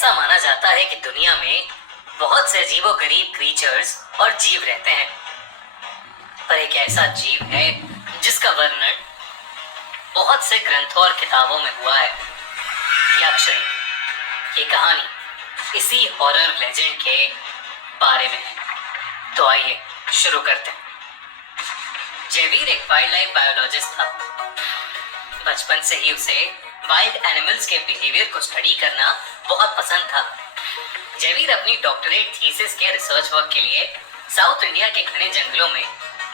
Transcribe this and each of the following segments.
ऐसा माना जाता है कि दुनिया में बहुत से अजीबोगरीब क्रीचर्स और जीव रहते हैं, पर एक ऐसा जीव है जिसका वर्णन बहुत से ग्रंथों और किताबों में हुआ है। यक्षिणी। ये कहानी इसी हॉरर लेजेंड के बारे में है। तो आइए शुरू करते हैं। जयवीर एक वाइल्ड लाइफ बायोलॉजिस्ट था। बचपन से ही उसे वाइल्ड एनिमल्स के बिहेवियर को स्टडी करना बहुत पसंद था। जयवीर अपनी डॉक्टरेट थीसिस के रिसर्च वर्क के लिए साउथ इंडिया के घने जंगलों में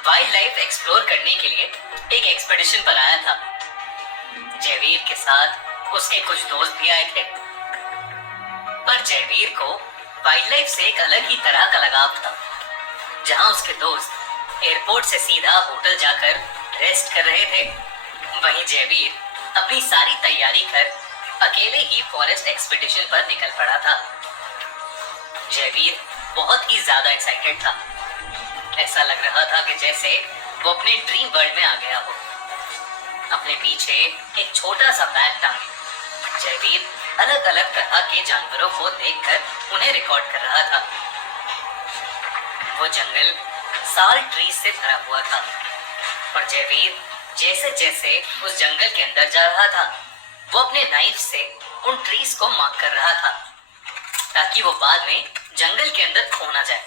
वाइल्ड लाइफ एक्सप्लोर करने के लिए एक एक्सपेडिशन पर आया था। जयवीर के साथ उसके कुछ दोस्त भी आए थे, पर जयवीर को वाइल्ड लाइफ से एक अलग ही तरह का लगाव था। जहां उसके दोस्त एयरपोर्ट से सीधा होटल जाकर रेस्ट कर रहे थे, वहीं जयवीर अपनी सारी तैयारी कर अकेले ही फॉरेस्ट एक्सपेडिशन पर निकल पड़ा था। जयवीर बहुत ही ज्यादा एक्साइटेड था। ऐसा लग रहा था कि जैसे वो अपने ड्रीम वर्ल्ड में आ गया हो। अपने पीछे एक छोटा सा बैग टांगे जयवीर अलग अलग तरह के जानवरों को देखकर उन्हें रिकॉर्ड कर रहा था। वो जंगल साल ट्रीज से भरा हुआ था और जयवीर जैसे जैसे उस जंगल के अंदर जा रहा था, वो अपने नाइफ से उन ट्रीज को मार्क कर रहा था ताकि वो बाद में जंगल के अंदर खो ना जाए।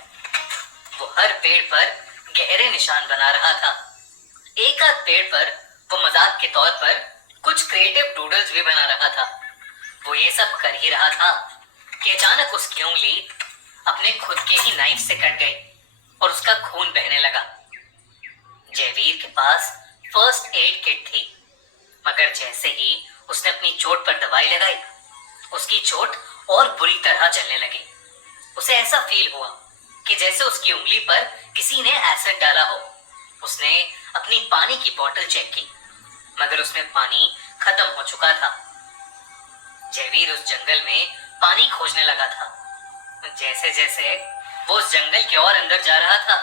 वो हर पेड़ पर गहरे निशान बना रहा था। एक आध पेड़ पर वो मजाक के तौर पर कुछ क्रिएटिव डूडल्स भी बना रहा था। वो ये सब कर ही रहा था कि अचानक उसकी उंगली अपने खुद के ही नाइफ से कट गई और उसका खून बहने लगा। जयवीर के पास फर्स्ट एड किट थी, मगर जैसे ही उसने अपनी चोट पर दवाई लगाई, उसकी चोट और बुरी तरह जलने लगी। उसे ऐसा फील हुआ कि जैसे उसकी उंगली पर किसी ने एसिड डाला हो। उसने अपनी पानी की बोतल चेक की, मगर उसमें पानी खत्म हो चुका था। जयवीर उस जंगल में पानी खोजने लगा था। जैसे जैसे वो उस जंगल के और अंदर जा रहा था,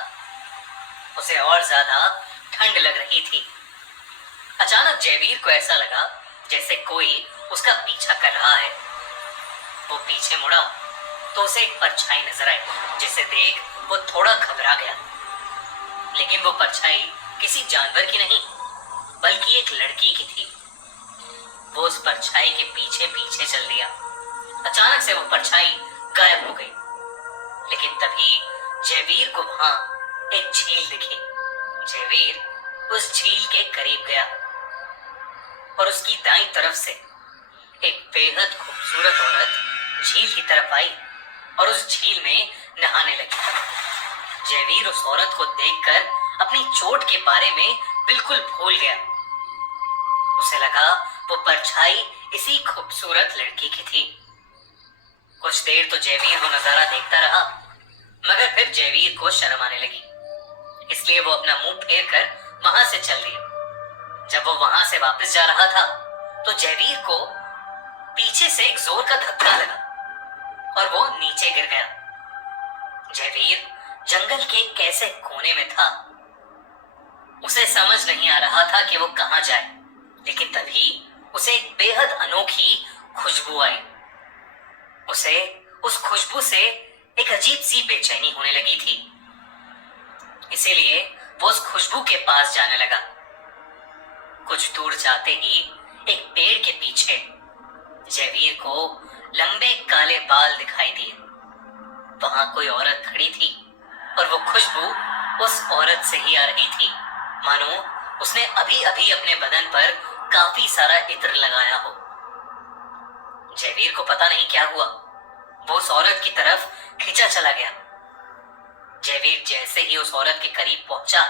उसे और ज्यादा ठंड लग रही थी। अचानक जयवीर को ऐसा लगा जैसे कोई उसका पीछा कर रहा है। वो पीछे मुड़ा तो उसे एक परछाई नजर आई, जिसे देख वो थोड़ा घबरा गया। लेकिन वो परछाई किसी जानवर की नहीं, बल्कि एक लड़की की थी। वो उस परछाई के पीछे पीछे चल दिया। अचानक से वो परछाई गायब हो गई, लेकिन तभी जयवीर को वहां एक झील दिखी। जयवीर उस झील के करीब गया और उसकी दाईं तरफ से एक बेहद खूबसूरत औरत झील की तरफ आई और उस झील में नहाने लगी। जयवीर उस औरत को देखकर अपनी चोट के बारे में बिल्कुल भूल गया। उसे लगा वो परछाई इसी खूबसूरत लड़की की थी। कुछ देर तो जयवीर वो नजारा देखता रहा, मगर फिर जयवीर को शर्म आने लगी, इसलिए वो अपना मुंह फेर कर वहां से चल दिया। जब वो वहां से वापस जा रहा था तो जयवीर को पीछे से एक जोर का धक्का लगा और वो नीचे गिर गया। जयवीर जंगल के कैसे कोने में था। उसे समझ नहीं आ रहा था कि वो कहां जाए, लेकिन तभी उसे एक बेहद अनोखी खुशबू आई। उसे उस खुशबू से एक अजीब सी बेचैनी होने लगी थी, इसीलिए वो उस खुशबू के पास जाने लगा। कुछ दूर जाते ही एक पेड़ के पीछे जयवीर को लंबे काले बाल दिखाई दिए। वहां कोई औरत खड़ी थी और वो खुशबू उस औरत से ही आ रही थी, मानो उसने अभी अभी अपने बदन पर काफी सारा इत्र लगाया हो। जयवीर को पता नहीं क्या हुआ, वो उस औरत की तरफ खींचा चला गया। जयवीर जैसे ही उस औरत के करीब पहुंचा,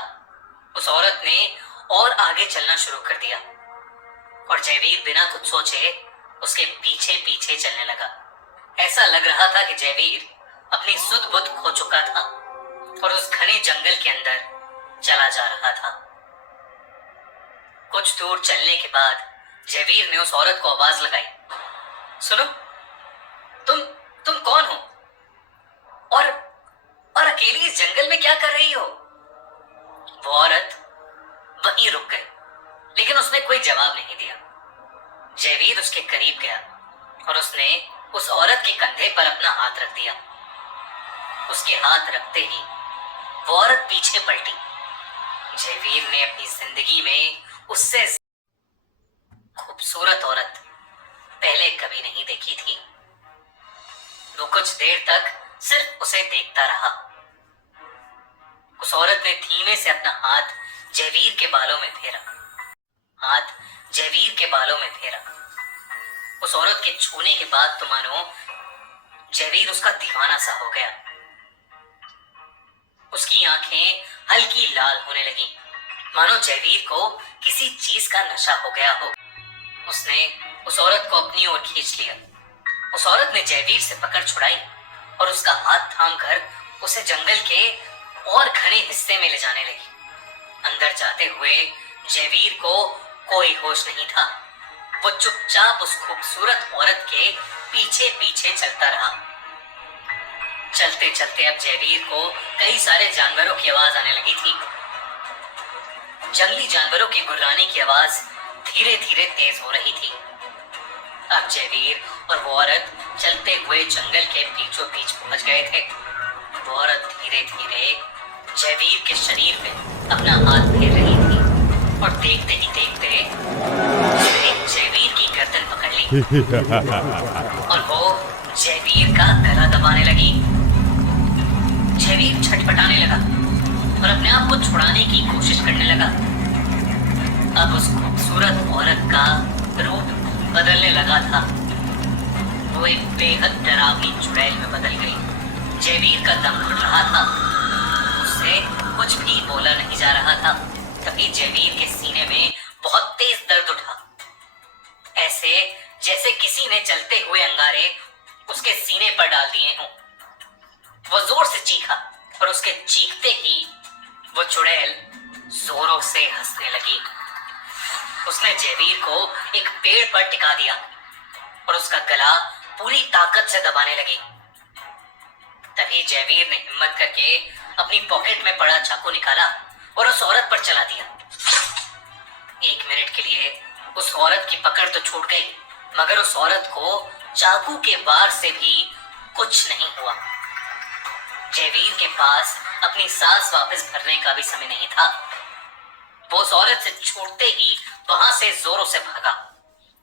उस औरत ने और आगे चलना शुरू कर दिया और जयवीर बिना कुछ सोचे उसके पीछे पीछे चलने लगा। ऐसा लग रहा था कि जयवीर अपनी सुध बुध खो चुका था और उस घने जंगल के अंदर चला जा रहा था। कुछ दूर चलने के बाद जयवीर ने उस औरत को आवाज लगाई, सुनो, तुम कौन हो और अकेली इस जंगल में क्या कर रही हो? वो औरत वहीं रुक गई, लेकिन उसने कोई जवाब नहीं दिया। जयवीर उसके करीब गया और उसने उस औरत के कंधे पर अपना हाथ रख दिया। उसके हाथ रखते ही वो औरत पीछे पलटी। जयवीर ने अपनी जिंदगी में उससे खूबसूरत औरत पहले कभी नहीं देखी थी। वो कुछ देर तक सिर्फ उसे देखता रहा। उस औरत ने धीमे से अपना हाथ जयवीर के बालों में फेरा। हाथ जयवीर के बालों में फेरा। उस औरत के छूने के बाद तो मानो जयवीर उसका दीवाना सा हो गया। उसकी आंखें हल्की लाल होने लगी, मानो जयवीर को किसी चीज का नशा हो गया हो। उसने उस औरत को अपनी ओर खींच लिया। उस औरत ने जयवीर से पकड़ छुड़ाई और उसका हाथ थामकर उसे जंगल के और घने हिस्से में ले जाने लगी। अंदर जाते हुए जयवीर को कोई होश नहीं था। वो चुपचाप उस खूबसूरत औरत के पीछे पीछे चलता रहा। चलते चलते अब जयवीर को कई सारे जानवरों की आवाज आने लगी थी। जंगली जानवरों की गुर्राने की आवाज धीरे धीरे तेज हो रही थी। अब जयवीर और वो औरत चलते हुए जंगल के बीचों बीच पहुंच गए थे। वो औरत धीरे धीरे जयवीर के शरीर पे अपना हाथ फेर रही थी और देखते ही देखते उसने जयवीर की गर्दन पकड़ ली और वो जयवीर का गला दबाने लगी। जयवीर छटपटाने लगा और अपने आप को छुड़ाने की कोशिश करने लगा। अब उस खूबसूरत औरत का रूप बदलने लगा था। वो एक बेहद डरावनी चुड़ैल में बदल गई। जयवीर का दम घुट रहा था। उससे कुछ भी बोला नहीं जा रहा था। तभी जयवीर के सीने में बहुत तेज दर्द उठा, ऐसे जैसे किसी ने जलते हुए अंगारे उसके सीने पर डाल दिए हों। वो जोर से चीखा और उसके चीखते ही वो चुड़ैल जोरों से हंसने लगी। उसने जयवीर को एक पेड़ पर टिका दिया और उसका गला पूरी ताकत से दबाने लगी। तभी जयवीर ने हिम्मत करके अपनी पॉकेट में पड़ा चाकू निकाला और उस औरत पर चला दिया। 1 मिनट के लिए उस औरत की पकड़ तो छूट गई, मगर उस औरत को चाकू के वार से भी कुछ नहीं हुआ। जयवीर के पास अपनी सांस वापस भरने का भी समय नहीं था। वो उस औरत से छूटते ही वहां से जोरों से भागा।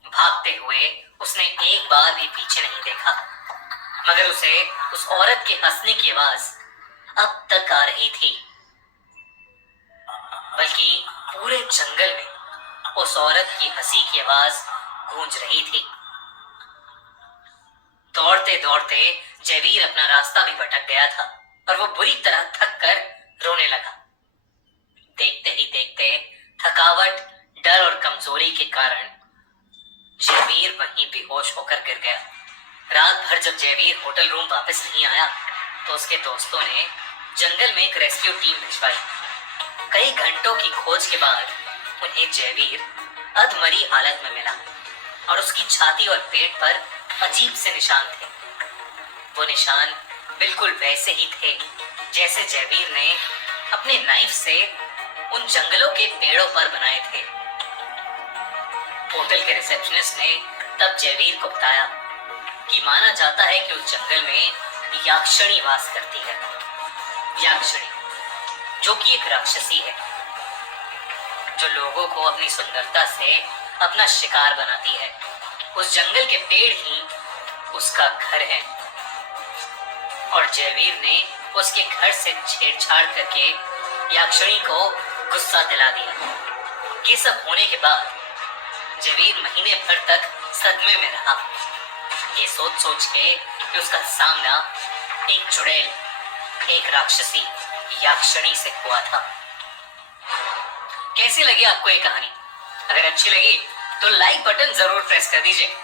भागते हुए उसने एक बार भी पीछे नहीं देखा, मगर उसे उस औरत के हंसने की आवाज अब तक आ रही थी। बल्कि पूरे जंगल में उस औरत की हंसी की आवाज गूंज रही थी। दौड़ते दौड़ते जयवीर अपना रास्ता भी भटक गया था और वो बुरी तरह थक कर रोने लगा। देखते ही देखते थकावट, डर और कमजोरी के कारण जयवीर वहीं बेहोश होकर गिर गया। रात भर जब जयवीर होटल रूम वापस नहीं आया तो उसके दोस्तों ने जंगल में एक रेस्क्यू टीम भिजवाई। कई घंटों की खोज के बाद उन्हें जयवीर अधमरी हालत में मिला और उसकी छाती और पेट पर अजीब से निशान थे। वो निशान बिल्कुल वैसे ही थे जैसे जयवीर ने अपने नाइफ से उन जंगलों के पेड़ों पर बनाए थे। होटल के रिसेप्शनिस्ट ने तब जयवीर को बताया कि माना जाता है कि उस जंगल में याक्षणी वास करती है। याक्षणी जो कि एक राक्षसी है जो लोगों को अपनी सुंदरता से अपना शिकार बनाती है। उस जंगल के पेड़ ही उसका घर है और जयवीर ने उसके घर से छेड़छाड़ करके याक्षणी को गुस्सा दिला दिया। ये सब होने के बाद जयवीर महीने भर तक सदमे में रहा, ये सोच सोच के कि उसका सामना एक चुड़ैल, एक राक्षसी याक्षणी से हुआ था। कैसी लगी आपको ये कहानी? अगर अच्छी लगी तो लाइक बटन जरूर प्रेस कर दीजिए